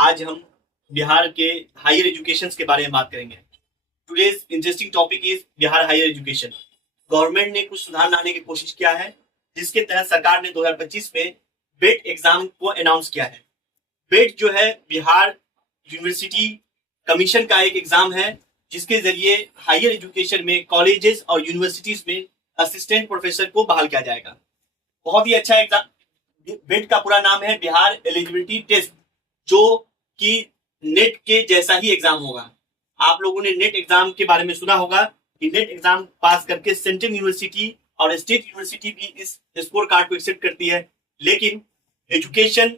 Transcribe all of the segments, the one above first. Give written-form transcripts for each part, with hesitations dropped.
आज हम बिहार के हायर एजुकेशन के बारे में बात करेंगे। Today's interesting topic is Bihar higher education. Government ने कुछ सुधार लाने की कोशिश किया है, जिसके तहत सरकार ने 2025 में बेट एग्जाम को अनाउंस किया है। बेट जो है बिहार यूनिवर्सिटी कमीशन का एक एग्जाम है, जिसके जरिए हायर एजुकेशन में कॉलेजेस और यूनिवर्सिटीज में असिस्टेंट प्रोफेसर को बहाल किया जाएगा। बहुत ही अच्छा एग्जाम। बेट का पूरा नाम है बिहार एलिजिबिलिटी टेस्ट, जो कि नेट के जैसा ही एग्जाम होगा। आप लोगों ने नेट एग्जाम के बारे में सुना होगा कि नेट एग्जाम पास करके सेंट्रल यूनिवर्सिटी और स्टेट यूनिवर्सिटी भी इस स्कोर कार्ड को एक्सेप्ट करती है। लेकिन एजुकेशन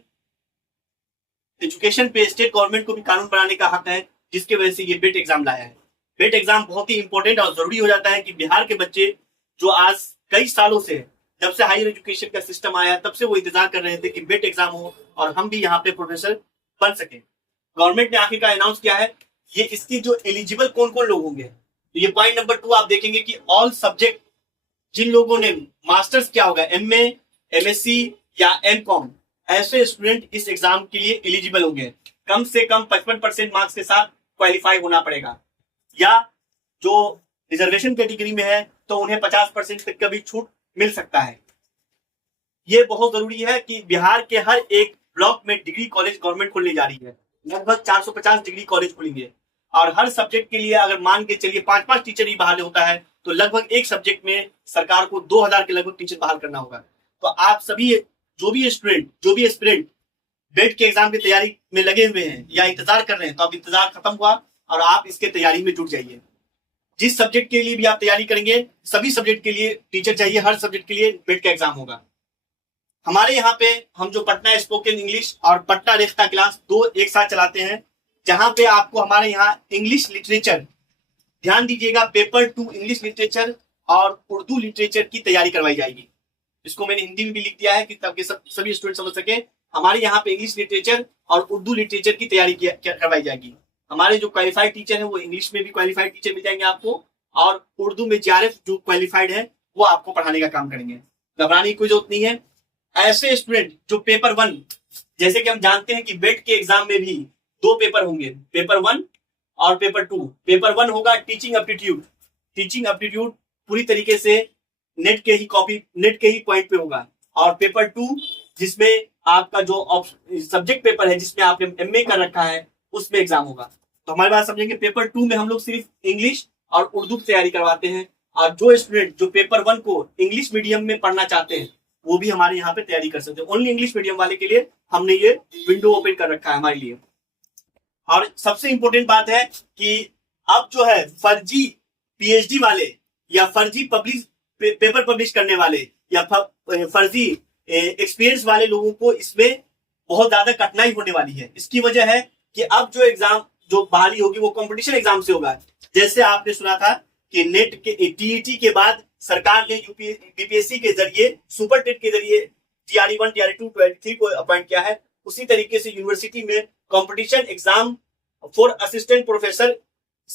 पे स्टेट गवर्नमेंट को भी कानून बनाने का हक है, जिसके वजह से ये बेट एग्जाम लाया है। बेट एग्जाम बहुत ही इंपॉर्टेंट और जरूरी हो जाता है कि बिहार के बच्चे जो आज कई सालों से, जब से हायर एजुकेशन का सिस्टम आया, तब से वो इंतजार कर रहे थे कि बेट एग्जाम हो और हम भी यहाँ पे प्रोफेसर बन सके। गवर्नमेंट ने आखिरकार अनाउंस किया है। ये इसकी जो एलिजिबल कौन कौन लोग होंगे, तो ये पॉइंट नंबर 2 आप देखेंगे कि ऑल सब्जेक्ट, जिन लोगों ने मास्टर्स किया होगा, एमए, एमएससी या एमकॉम, ऐसे स्टूडेंट इस एग्जाम के लिए एलिजिबल होंगे। कम से कम 55% मार्क्स के साथ क्वालिफाई होना पड़ेगा, या जो रिजर्वेशन कैटेगरी में है तो उन्हें 50% तक का भी छूट मिल सकता है। ये बहुत जरूरी है कि बिहार के हर एक ब्लॉक में डिग्री कॉलेज गवर्नमेंट खोलने जा रही है। लगभग 450 डिग्री कॉलेज खुलेंगे, और हर सब्जेक्ट के लिए अगर मान के चलिए 5-5 टीचर ही बहाल होता है, तो लगभग एक सब्जेक्ट में सरकार को 2000 के लगभग टीचर बहाल करना होगा। तो आप सभी जो भी स्टूडेंट, जो भी एस्पिरेंट बेट के एग्जाम की तैयारी में लगे हुए हैं या इंतजार कर रहे हैं, तो अब इंतजार खत्म हुआ और आप इसके तैयारी में जुट जाइए। जिस सब्जेक्ट के लिए भी आप तैयारी करेंगे, सभी सब्जेक्ट के लिए टीचर चाहिए। हर सब्जेक्ट के लिए बेट का एग्जाम होगा। हमारे यहाँ पे हम जो पटना स्पोकन इंग्लिश और पटना रेख्ता क्लास 2 एक साथ चलाते हैं, जहां पे आपको हमारे यहाँ इंग्लिश लिटरेचर, ध्यान दीजिएगा, पेपर 2 इंग्लिश लिटरेचर और उर्दू लिटरेचर की तैयारी करवाई जाएगी। इसको मैंने हिंदी में भी लिख दिया है कि ताकि सभी स्टूडेंट समझ सके। हमारे यहाँ पे इंग्लिश लिटरेचर और उर्दू लिटरेचर की तैयारी करवाई जाएगी। हमारे जो क्वालिफाइड टीचर है, वो इंग्लिश में भी क्वालिफाइड टीचर मिल जाएंगे आपको, और उर्दू में जीआरएफ जो क्वालिफाइड है वो आपको पढ़ाने का काम करेंगे। घबराने की कोई जरूरत नहीं है। ऐसे स्टूडेंट जो पेपर 1, जैसे कि हम जानते हैं कि बेट के एग्जाम में भी 2 पेपर होंगे, पेपर 1 और पेपर 2। पेपर 1 होगा टीचिंग एप्टीट्यूड। टीचिंग एप्टीट्यूड पूरी तरीके से नेट के ही पॉइंट पे होगा। और पेपर 2 जिसमें आपका जो सब्जेक्ट पेपर है, जिसमें आपने एमए कर रखा है, उसमें एग्जाम होगा। तो हमारी बात समझेंगे, पेपर 2 में हम लोग सिर्फ इंग्लिश और उर्दू की तैयारी करवाते हैं, और जो स्टूडेंट जो पेपर 1 को इंग्लिश मीडियम में पढ़ना चाहते हैं, वो भी हमारे यहाँ पे तैयारी कर सकते हैं। ओनली इंग्लिश मीडियम वाले के लिए हमने ये विंडो ओपन कर रखा है हमारे लिए। और सबसे इंपॉर्टेंट बात है कि अब जो है फर्जी पीएचडी वाले या फर्जी पेपर पब्लिश करने वाले या फर्जी एक्सपीरियंस वाले लोगों को इसमें बहुत ज्यादा कठिनाई होने वाली है। इसकी वजह है कि अब जो एग्जाम जो बहाली होगी वो कंपटीशन एग्जाम से होगा। जैसे आपने सुना था कि नेट के टीईटी के बाद सरकार ने बीपीएससी के जरिए, सुपर टेट के जरिए टीआरई 1, टीआरई 2, टीआरई 3 को अपॉइंट किया है। उसी तरीके से यूनिवर्सिटी में competition exam for assistant professor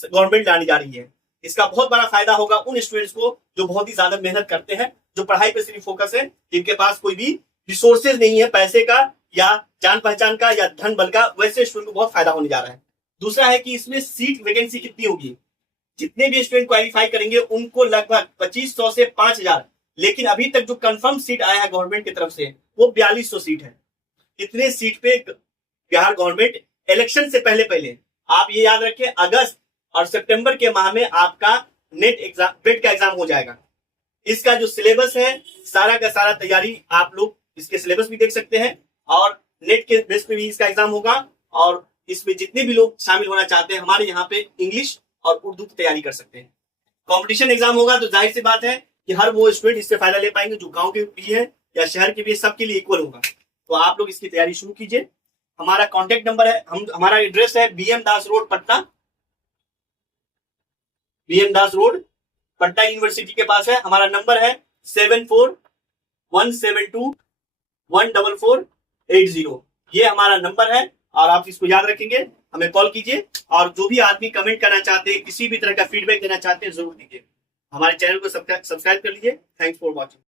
government लाने जा रही है। इसका बहुत बड़ा फायदा होगा उन स्टूडेंट्स को जो बहुत ही ज्यादा मेहनत करते हैं, जो पढ़ाई पे सिर्फ फोकस है, जिनके पास कोई भी रिसोर्सेज नहीं है, पैसे का या जान पहचान का या धन बल का। वैसे स्टूडेंट को बहुत फायदा होने जा रहा है। दूसरा है कि इसमें सीट वैकेंसी कितनी होगी। जितने भी स्टूडेंट क्वालिफाई करेंगे उनको लगभग 2500 से 5000, लेकिन अभी तक जो कंफर्म सीट आया है गवर्नमेंट की तरफ से वो 4200 सीट है। इतने सीट पे बिहार गवर्नमेंट इलेक्शन से पहले आप ये याद रखें, अगस्त और सितंबर के माह में आपका नेट एग्जाम, बेट का एग्जाम हो जाएगा। इसका जो सिलेबस है, सारा का सारा तैयारी आप लोग इसके सिलेबस भी देख सकते हैं, और नेट के बेस पे भी इसका एग्जाम होगा। और इसमें जितने भी लोग शामिल होना चाहते हैं, हमारे यहाँ पे इंग्लिश और उर्दू की तैयारी कर सकते हैं। कंपटीशन एग्जाम होगा तो जाहिर सी बात है कि हर वो स्टूडेंट इससे फायदा ले पाएंगे, जो गांव के भी है या शहर के भी, सबके लिए इक्वल होगा। तो आप लोग इसकी तैयारी शुरू कीजिए। हमारा कॉन्टेक्ट नंबर है, हमारा एड्रेस है BM दास रोड पटना, BM दास रोड पटना यूनिवर्सिटी के पास है। हमारा नंबर है 7417214480। ये हमारा नंबर है, और आप इसको याद रखेंगे, हमें कॉल कीजिए। और जो भी आदमी कमेंट करना चाहते हैं, किसी भी तरह का फीडबैक देना चाहते हैं, जरूर दीजिए। हमारे चैनल को सब्सक्राइब कर लीजिए। Thanks for watching.